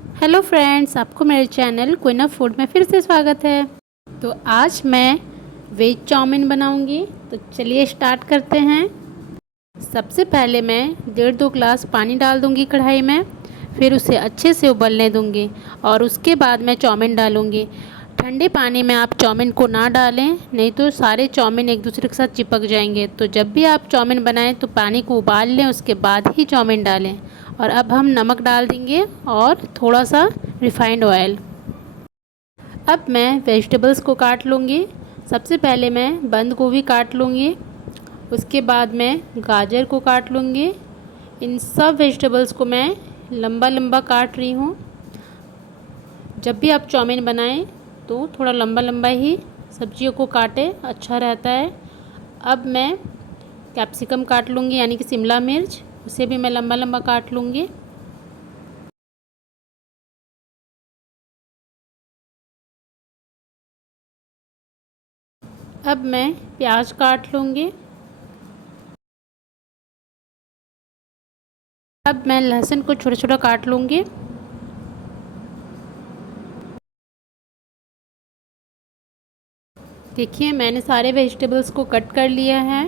Hello friends, आपको मेरे channel queen of food में फिर से स्वागत है। तो आज मैं वेज चाउमीन बनाऊंगी। तो चलिए स्टार्ट करते हैं। सबसे पहले मैं 1.5-2 ग्लास पानी डाल दूंगी कढ़ाई में। फिर उसे अच्छे से उबलने दूंगी और उसके बाद मैं चाउमीन डालूंगी। ठंडे पानी में आप चाउमीन को ना डालें, नहीं तो सारे चाउमीन एक दूसरे के साथ चिपक जाएंगे। तो जब भी आप चाउमीन बनाएं तो पानी को उबाल लें, उसके बाद ही चाउमीन डालें। और अब हम नमक डाल देंगे और थोड़ा सा रिफाइंड ऑयल। अब मैं वेजिटेबल्स को काट लूँगी। सबसे पहले मैं बंद गोभी काट लूँगी, उसके बाद मैं गाजर को काट लूँगी। इन सब वेजिटेबल्स को मैं लंबा लंबा काट रही हूँ। जब भी आप चाउमीन बनाएं तो थोड़ा लंबा लंबा ही सब्जियों को काटें, अच्छा रहता है। अब मैं कैप्सिकम काट लूँगी, यानी कि शिमला मिर्च, उसे भी मैं लंबा लंबा काट लूँगी। अब मैं प्याज काट लूँगी। अब मैं लहसुन को छोटा छोटा काट लूँगी। देखिए, मैंने सारे वेजिटेबल्स को कट कर लिया है।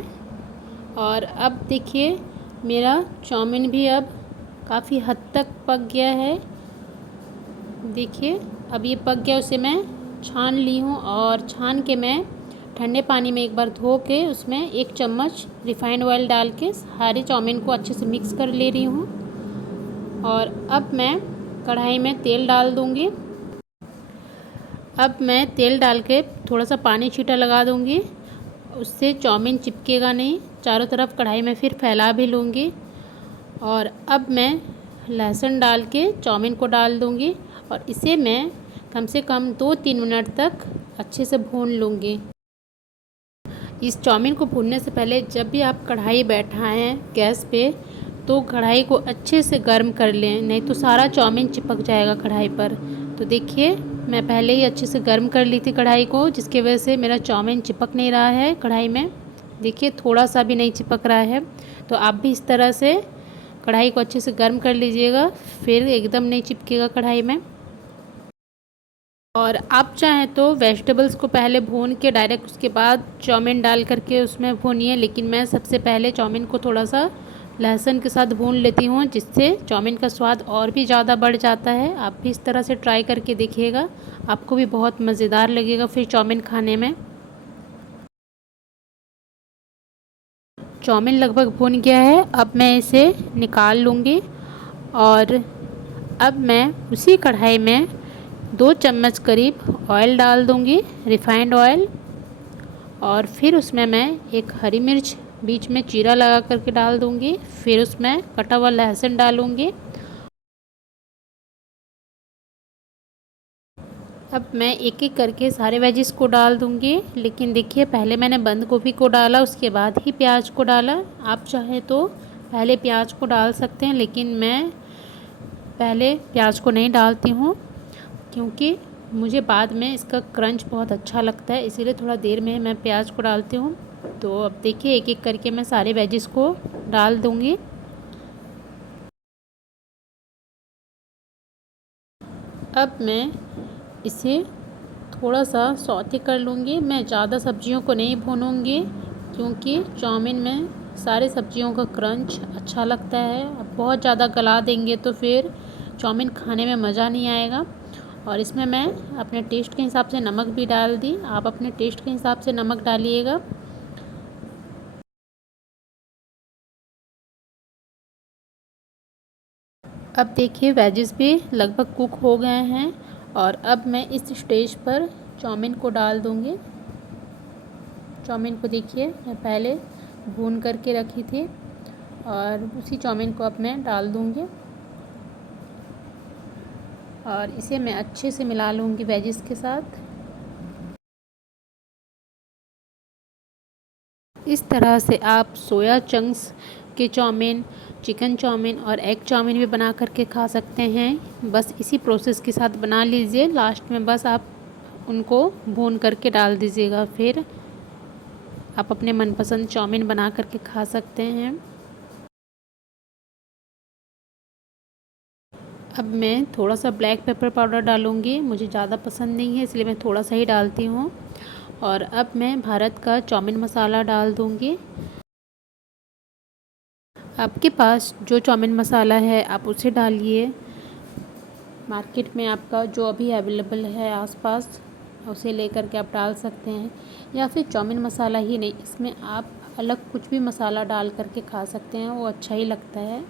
और अब देखिए, मेरा चाउमीन भी अब काफ़ी हद तक पक गया है। देखिए, अब ये पक गया, उसे मैं छान ली हूँ और छान के मैं ठंडे पानी में एक बार धो के उसमें 1 चम्मच रिफाइंड ऑयल डाल के सारे चाउमीन को अच्छे से मिक्स कर ले रही हूँ। और अब मैं कढ़ाई में तेल डाल दूँगी। अब मैं तेल डाल के थोड़ा सा पानी छींटा लगा दूँगी, उससे चाउमीन चिपकेगा नहीं। चारों तरफ कढ़ाई में फिर फैला भी लूँगी। और अब मैं लहसुन डाल के चाउमीन को डाल दूँगी और इसे मैं कम से कम 2-3 मिनट तक अच्छे से भून लूँगी। इस चाउमीन को भूनने से पहले जब भी आप कढ़ाई बैठाएं गैस पे, तो कढ़ाई को अच्छे से गर्म कर लें, नहीं तो सारा चाउमीन चिपक जाएगा कढ़ाई पर। तो देखिए, मैं पहले ही अच्छे से गर्म कर ली थी कढ़ाई को, जिसकी वजह से मेरा चाउमीन चिपक नहीं रहा है कढ़ाई में। देखिए, थोड़ा सा भी नहीं चिपक रहा है। तो आप भी इस तरह से कढ़ाई को अच्छे से गर्म कर लीजिएगा, फिर एकदम नहीं चिपकेगा कढ़ाई में। और आप चाहें तो वेजिटेबल्स को पहले भून के डायरेक्ट उसके बाद चाउमीन डाल करके उसमें भूनिए, लेकिन मैं सबसे पहले चाउमीन को थोड़ा सा लहसुन के साथ भून लेती हूँ, जिससे चाउमीन का स्वाद और भी ज़्यादा बढ़ जाता है। आप भी इस तरह से ट्राई करके देखिएगा, आपको भी बहुत मज़ेदार लगेगा फिर चाउमीन खाने में। चाउमीन लगभग भून गया है, अब मैं इसे निकाल लूँगी। और अब मैं उसी कढ़ाई में 2 चम्मच करीब ऑयल डाल दूँगी, रिफाइंड ऑयल। और फिर उसमें मैं एक हरी मिर्च बीच में चीरा लगा करके डाल दूँगी। फिर उसमें कटा हुआ लहसुन डालूँगी। अब मैं एक एक करके सारे वेजिस को डाल दूँगी, लेकिन देखिए, पहले मैंने बंद गोभी को डाला, उसके बाद ही प्याज को डाला। आप चाहें तो पहले प्याज को डाल सकते हैं, लेकिन मैं पहले प्याज को नहीं डालती हूँ, क्योंकि मुझे बाद में इसका क्रंच बहुत अच्छा लगता है, इसीलिए थोड़ा देर में मैं प्याज को डालती हूँ। तो अब देखिए, एक एक करके मैं सारे वेजिस को डाल दूँगी। अब मैं इसे थोड़ा सा सौते कर लूँगी। मैं ज़्यादा सब्जियों को नहीं भूनूँगी, क्योंकि चाउमीन में सारे सब्जियों का क्रंच अच्छा लगता है। अब बहुत ज़्यादा गला देंगे तो फिर चाउमीन खाने में मज़ा नहीं आएगा। और इसमें मैं अपने टेस्ट के हिसाब से नमक भी डाल दी, आप अपने टेस्ट के हिसाब से नमक डालिएगा। अब देखिए, वेजिस भी लगभग कुक हो गए हैं। और अब मैं इस स्टेज पर चाउमीन को डाल दूँगी। चाउमीन को देखिए, मैं पहले भून करके रखी थी और उसी चाउमीन को अब मैं डाल दूँगी। और इसे मैं अच्छे से मिला लूँगी वेजिस के साथ। इस तरह से आप सोया चंक्स के चाउमीन, चिकन चाउमीन और एग चाउमीन भी बना करके खा सकते हैं। बस इसी प्रोसेस के साथ बना लीजिए। लास्ट में बस आप उनको भून करके डाल दीजिएगा, फिर आप अपने मनपसंद चाउमीन बना करके खा सकते हैं। अब मैं थोड़ा सा ब्लैक पेपर पाउडर डालूँगी, मुझे ज़्यादा पसंद नहीं है इसलिए मैं थोड़ा सा ही डालती हूँ। और अब मैं भारत का चाउमीन मसाला डाल दूँगी। आपके पास जो चाउमीन मसाला है आप उसे डालिए, मार्केट में आपका जो अभी अवेलेबल है आसपास उसे लेकर के आप डाल सकते हैं, या फिर चाउमीन मसाला ही नहीं, इसमें आप अलग कुछ भी मसाला डाल करके खा सकते हैं, वो अच्छा ही लगता है।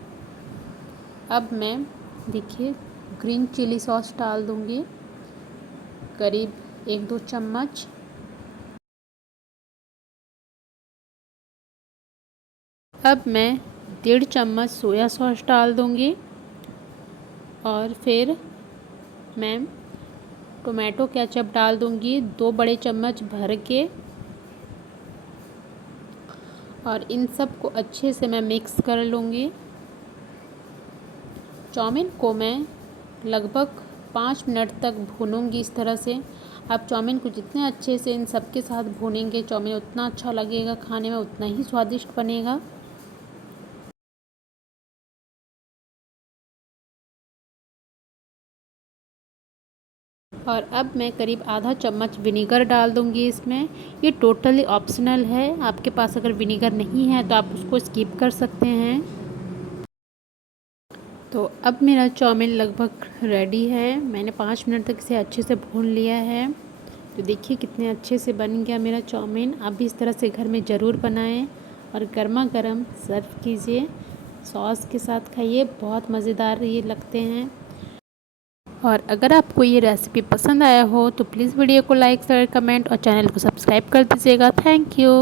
अब मैं देखिए ग्रीन चिली सॉस डाल दूँगी, करीब 1-2 चम्मच। अब मैं 1.5 चम्मच सोया सॉस डाल दूँगी और फिर मैं टोमेटो केचप डाल दूँगी 2 बड़े चम्मच भर के, और इन सब को अच्छे से मैं मिक्स कर लूँगी। चाउमीन को मैं लगभग 5 मिनट तक भूनूंगी इस तरह से। आप चाउमीन को जितने अच्छे से इन सब के साथ भूनेंगे चाउमीन उतना अच्छा लगेगा, खाने में उतना ही स्वादिष्ट बनेगा। और अब मैं करीब आधा चम्मच विनेगर डाल दूंगी इसमें। ये टोटली ऑप्शनल है, आपके पास अगर विनेगर नहीं है तो आप उसको स्किप कर सकते हैं। तो अब मेरा चाउमीन लगभग रेडी है, मैंने 5 मिनट तक इसे अच्छे से भून लिया है। तो देखिए कितने अच्छे से बन गया मेरा चाउमीन। आप भी इस तरह से घर में ज़रूर बनाएं और गर्मा गर्म सर्व कीजिए, सॉस के साथ खाइए, बहुत मज़ेदार ये लगते हैं। और अगर आपको ये रेसिपी पसंद आया हो तो प्लीज़ वीडियो को लाइक शेयर कमेंट और चैनल को सब्सक्राइब कर दीजिएगा। Thank you.